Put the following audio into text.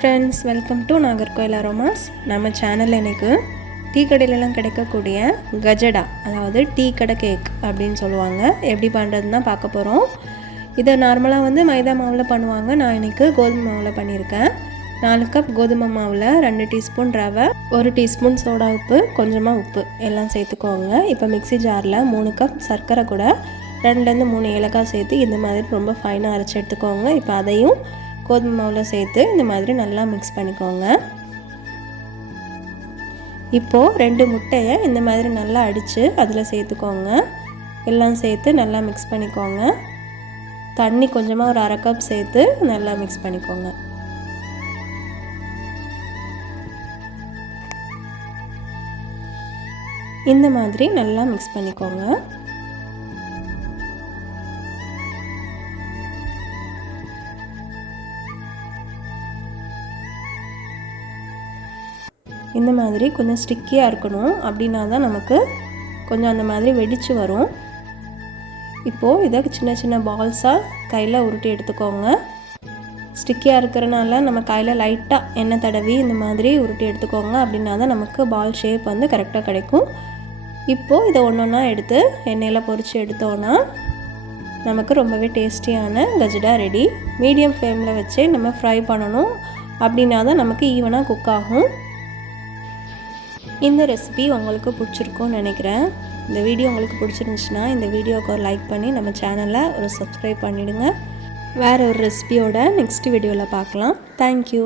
Hi friends, welcome to Nagercoil Aromas. நம்ம சேனலில் எனக்கு டீ கடையிலலாம் கிடைக்கக்கூடிய கஜடா, அதாவது டீ கடை கேக் அப்படின்னு சொல்லுவாங்க, எப்படி பண்ணுறதுன்னு தான் பார்க்க போகிறோம். இதை நார்மலாக மைதா மாவில் பண்ணுவாங்க. நான் இன்றைக்கி கோதுமை மாவில் பண்ணியிருக்கேன். 4 கப் கோதுமை மாவில் 2 டீஸ்பூன் ரவை, 1 டீஸ்பூன் சோடா உப்பு, கொஞ்சமாக உப்பு எல்லாம் சேர்த்துக்கோங்க. இப்போ மிக்ஸி ஜாரில் 3 கப் சர்க்கரை கூட 2லேருந்து 3 ஏலக்காய் சேர்த்து இந்த மாதிரி ரொம்ப ஃபைனாக அரைச்சி எடுத்துக்கோங்க. இப்போ அதையும் கோதுமை மாவில் சேர்த்து இந்த மாதிரி நல்லா மிக்ஸ் பண்ணிக்கோங்க. இப்போது 2 முட்டையை இந்த மாதிரி நல்லா அடித்து அதில் சேர்த்துக்கோங்க. எல்லாம் சேர்த்து நல்லா மிக்ஸ் பண்ணிக்கோங்க. தண்ணி கொஞ்சமாக ஒரு 1/2 கப் சேர்த்து நல்லா மிக்ஸ் பண்ணிக்கோங்க. இந்த மாதிரி நல்லா மிக்ஸ் பண்ணிக்கோங்க. இந்த மாதிரி கொஞ்சம் ஸ்டிக்கியாக இருக்கணும், அப்படின்னா தான் நமக்கு கொஞ்சம் அந்த மாதிரி வெடித்து வரும். இப்போது இதை சின்ன சின்ன பால்ஸாக கையில் உருட்டி எடுத்துக்கோங்க. ஸ்டிக்கியாக இருக்கிறனால நம்ம கையில் லைட்டாக எண்ணெய் தடவி இந்த மாதிரி உருட்டி எடுத்துக்கோங்க, அப்படின்னா தான் நமக்கு பால் ஷேப் கரெக்டாக கிடைக்கும். இப்போது இதை ஒன்று ஒன்றா எடுத்து எண்ணெயில் பொரித்து எடுத்தோன்னா நமக்கு ரொம்பவே டேஸ்டியான கஜடா ரெடி. மீடியம் ஃப்ளேமில் வச்சு நம்ம ஃப்ரை பண்ணணும், அப்படின்னா தான் நமக்கு ஈவனாக குக் ஆகும். இந்த ரெசிபி உங்களுக்கு பிடிச்சிருக்கும்னு நினைக்கிறேன். இந்த வீடியோ உங்களுக்கு பிடிச்சிருந்துச்சுன்னா இந்த வீடியோவுக்கு ஒரு லைக் பண்ணி நம்ம சேனலை ஒரு சப்ஸ்கிரைப் பண்ணிவிடுங்க. வேறு ஒரு ரெசிபியோட நெக்ஸ்ட் வீடியோவில் பார்க்கலாம். தேங்க்யூ.